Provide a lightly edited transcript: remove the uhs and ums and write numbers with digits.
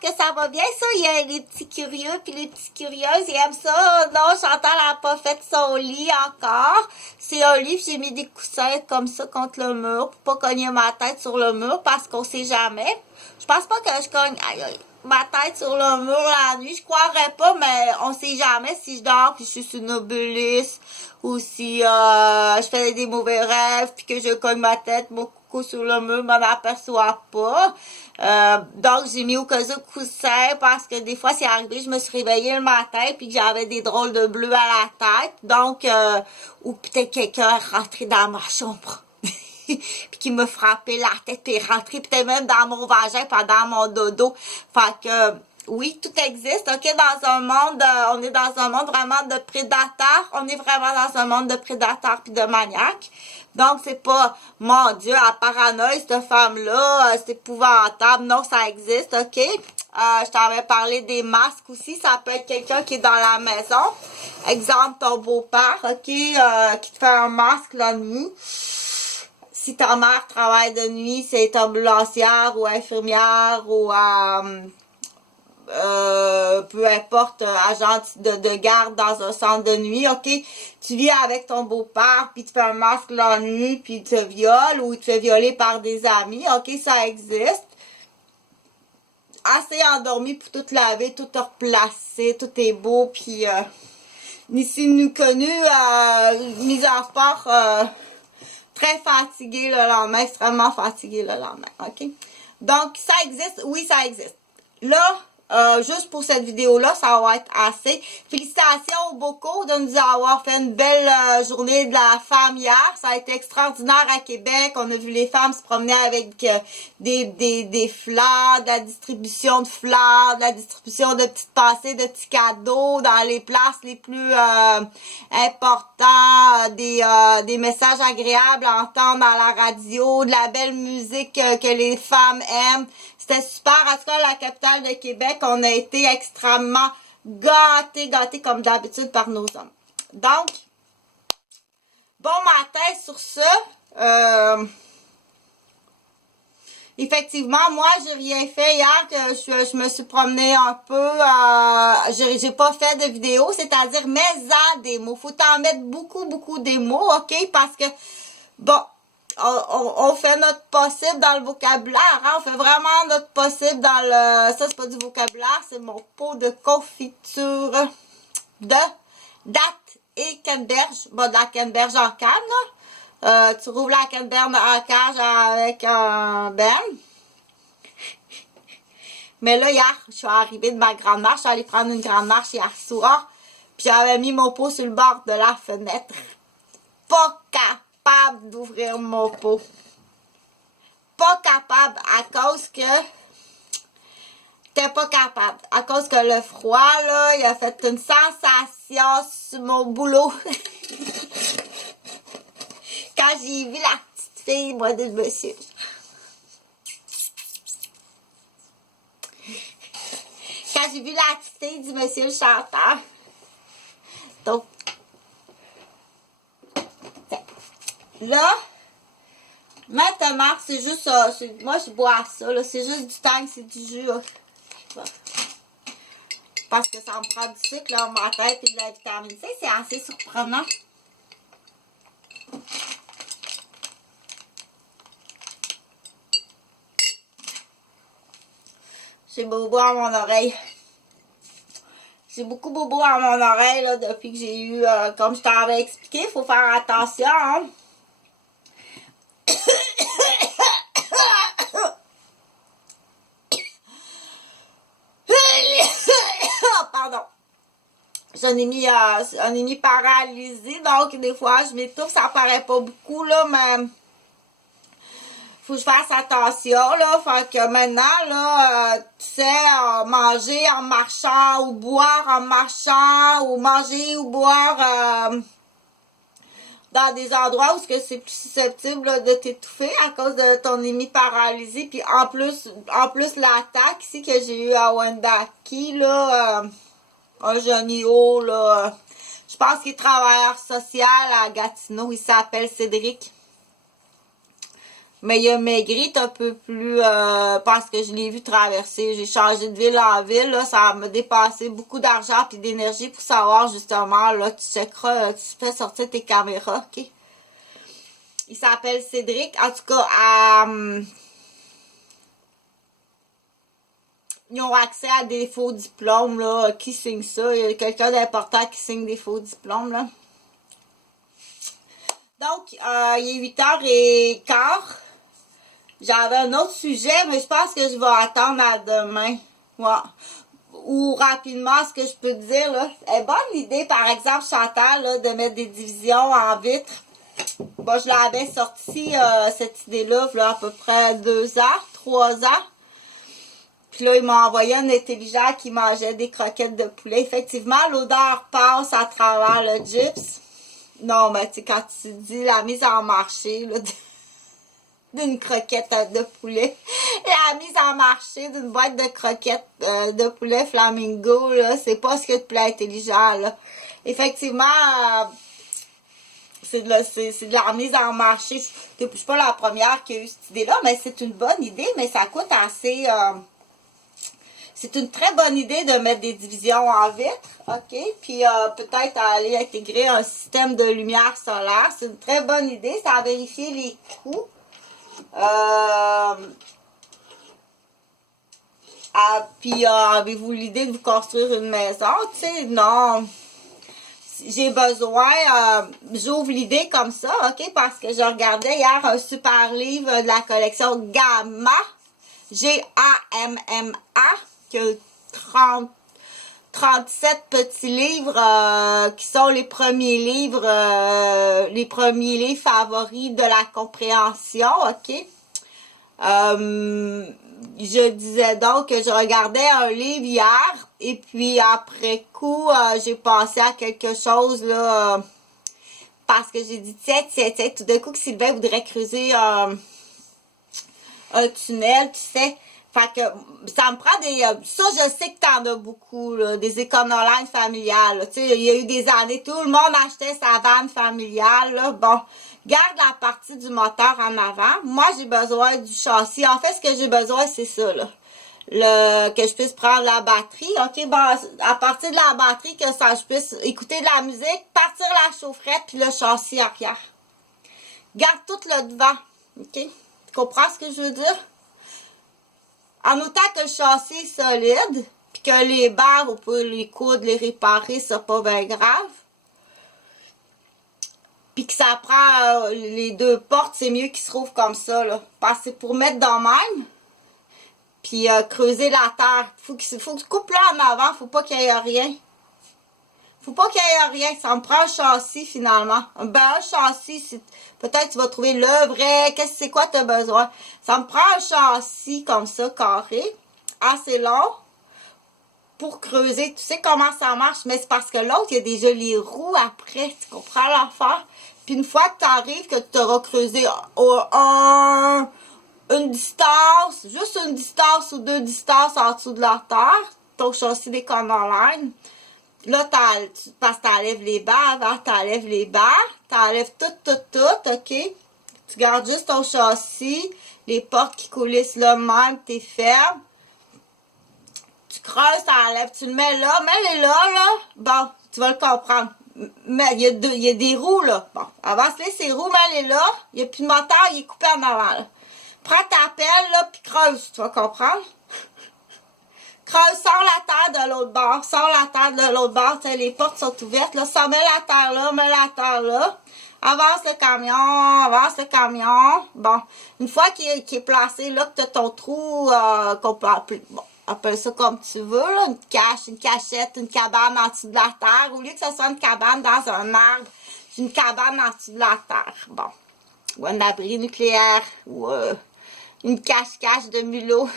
que ça va bien, ça. Il y a les petits curieux puis les petites curieuses. Ils aiment ça. Non, Chantal n'a pas fait son lit encore. C'est un lit, j'ai mis des coussins comme ça contre le mur pour pas cogner ma tête sur le mur parce qu'on sait jamais. Je pense pas que je cogne ma tête sur le mur la nuit. Je croirais pas, mais on sait jamais si je dors puis je suis sur une obélisque ou si je fais des mauvais rêves puis que je cogne ma tête beaucoup sur le mur, m'en aperçois pas. Donc j'ai mis au cas où coussin parce que des fois c'est arrivé, je me suis réveillée le matin puis que j'avais des drôles de bleus à la tête. Donc ou peut-être quelqu'un est rentré dans ma chambre. Puis qui me frappait la tête et rentré peut-être même dans mon vagin pendant mon dodo. Fait que oui, tout existe, ok, dans un monde, on est dans un monde vraiment de prédateurs, on est vraiment dans un monde de prédateurs puis de maniaques. Donc, c'est pas, mon Dieu, à paranoïe, cette femme-là, c'est épouvantable. Non, ça existe, ok? Je t'avais parlé des masques aussi, ça peut être quelqu'un qui est dans la maison. Exemple, ton beau-père, ok, qui te fait un masque la nuit. Si ta mère travaille de nuit, c'est ambulancière ou infirmière ou peu importe, agent de garde dans un centre de nuit, ok? Tu vis avec ton beau-père, puis tu fais un masque la nuit, puis il te viole, ou il te fait violer par des amis, ok? Ça existe. Assez endormi pour tout laver, tout replacer, tout est beau, puis ni si nous connu, mis à part très fatigué le lendemain, extrêmement fatigué le lendemain, ok? Donc, ça existe, oui, ça existe. Là, juste pour cette vidéo-là, ça va être assez. Félicitations aux Bocaux de nous avoir fait une belle journée de la femme hier. Ça a été extraordinaire à Québec. On a vu les femmes se promener avec des fleurs, de la distribution de fleurs, de la distribution de petites passées, de petits cadeaux dans les places les plus importants, des messages agréables à entendre à la radio, de la belle musique que les femmes aiment. C'était super. En tout cas, la capitale de Québec, on a été extrêmement gâtés comme d'habitude par nos hommes. Donc, bon matin sur ce. Effectivement, moi, j'ai rien fait hier, que je me suis promenée un peu, j'ai pas fait de vidéo, c'est-à-dire mets-en des mots. Faut t'en mettre beaucoup des mots, ok? Parce que, bon, on fait notre possible dans le vocabulaire, hein? On fait vraiment notre possible dans le... Ça, c'est pas du vocabulaire, c'est mon pot de confiture de date et canneberge. Bon, de la canneberge en canne, là. Tu rouvres la canneberge en cage avec un ben. Mais là, hier, je suis arrivée de ma grande marche. Je suis allée prendre une grande marche hier soir. Puis j'avais mis mon pot sur le bord de la fenêtre. Pas capable d'ouvrir mon pot. Pas capable à cause que... J'étais pas capable. À cause que le froid, là, il a fait une sensation sur mon boulot. Quand j'ai vu la petite fille, moi, de monsieur. Quand j'ai vu la petite fille du monsieur le chanteur. Donc, là, maintenant, c'est juste ça. Moi, je bois ça, là. C'est juste du tang, c'est du jus, là. Parce que ça me prend du sucre, là, ma tête et de la vitamine C. C'est assez surprenant. J'ai bobo à mon oreille. J'ai beaucoup bobo à mon oreille, là, depuis que j'ai eu, comme je t'avais expliqué, il faut faire attention, hein. Pardon. J'en ai mis paralysé, donc des fois, je m'étouffe, ça paraît pas beaucoup, là, mais... Faut que je fasse attention, là. Fait que maintenant, là, tu sais, manger en marchant ou boire en marchant ou manger ou boire dans des endroits où c'est plus susceptible là, de t'étouffer à cause de ton hémiparalysie. Puis en plus l'attaque ici que j'ai eu à Wendake, là, un Johnny O, là, je pense qu'il est travailleur social à Gatineau, il s'appelle Cédric. Mais il a maigri un peu plus parce que je l'ai vu traverser. J'ai changé de ville en ville. Là, ça m'a dépassé beaucoup d'argent et d'énergie pour savoir justement. Là, tu checkeras, tu fais sortir tes caméras, ok? Il s'appelle Cédric. En tout cas, ils ont accès à des faux diplômes, là. Qui signe ça? Il y a quelqu'un d'important qui signe des faux diplômes, là. Donc, il est 8h15. J'avais un autre sujet, mais je pense que je vais attendre à demain. Ouais. Ou rapidement, ce que je peux te dire, là. C'est bonne l'idée, par exemple, Chantal, là, de mettre des divisions en vitre. Bon, je l'avais sorti, cette idée-là, là, à peu près 2 ans, 3 ans. Puis là, il m'a envoyé un intelligent qui mangeait des croquettes de poulet. Effectivement, l'odeur passe à travers le gyps. Non, mais tu sais, quand tu dis la mise en marché, là, d'une croquette de poulet, la mise en marché d'une boîte de croquettes de poulet flamingo, là, c'est pas ce qu'il y a de plus intelligent, là. Effectivement, c'est de la mise en marché. Je suis pas la première qui a eu cette idée-là, mais c'est une bonne idée, mais ça coûte assez... c'est une très bonne idée de mettre des divisions en vitre, ok? Puis peut-être aller intégrer un système de lumière solaire. C'est une très bonne idée. Ça a vérifié les coûts. Puis avez-vous l'idée de vous construire une maison? Tu sais, non. J'ai besoin, j'ouvre l'idée comme ça, ok? Parce que je regardais hier un super livre de la collection Gamma, G-A-M-M-A, qui a 37 petits livres qui sont les premiers livres favoris de la compréhension, ok? Je disais donc que je regardais un livre hier et puis après coup, j'ai pensé à quelque chose là parce que j'ai dit tiens, tout d'un coup que Sylvain voudrait creuser un tunnel, tu sais. Fait que ça me prend des... ça, je sais que t'en as beaucoup, là, des éconoline familiales. Tu sais, il y a eu des années, tout le monde achetait sa vanne familiale. Là. Bon, garde la partie du moteur en avant. Moi, j'ai besoin du châssis. En fait, ce que j'ai besoin, c'est ça, là. Que je puisse prendre la batterie. OK, bon, à partir de la batterie, que ça, je puisse écouter de la musique, partir la chaufferette, puis le châssis arrière. Garde tout le devant. OK? Tu comprends ce que je veux dire? En autant que le châssis est solide, puis que les barres, on peut les coudre, les réparer, c'est pas bien grave. Puis que ça prend les 2 portes, c'est mieux qu'ils se trouvent comme ça, là. Parce que c'est pour mettre dans même, puis creuser la terre. Faut que tu coupes là en avant, faut pas qu'il y ait rien. Faut pas qu'il y ait rien, ça me prend un châssis finalement. Ben, un châssis, peut-être tu vas trouver le vrai, c'est quoi tu as besoin. Ça me prend un châssis comme ça, carré, assez long, pour creuser. Tu sais comment ça marche, mais c'est parce que l'autre, il y a déjà les roues après, tu comprends l'affaire? Puis une fois que tu arrives, que tu auras creusé une distance, juste une distance ou 2 distances en dessous de la terre, ton châssis d'Econoline. Là, parce que t'enlèves les barres, avant, t'enlèves les barres, t'enlèves tout, ok? Tu gardes juste ton châssis, les portes qui coulissent là même, t'es ferme. Tu creuses, t'enlèves, tu le mets là, mets-les là. Bon, tu vas le comprendre. Mais il y a des roues, là. Bon, avance-les, ces roues, mets-les là. Il n'y a plus de moteur, il est coupé en avant, là. Prends ta pelle, là, puis creuse, tu vas comprendre? Creuse, sors la terre de l'autre bord, les portes sont ouvertes, là, mets la terre là, avance le camion, bon, une fois qu'il est placé, là, que tu as ton trou, qu'on peut appeler, bon, appelle ça comme tu veux, là, une cachette, une cabane en dessous de la terre, au lieu que ce soit une cabane dans un arbre, c'est une cabane en dessous de la terre, bon, ou un abri nucléaire, ou une cache-cache de mulot.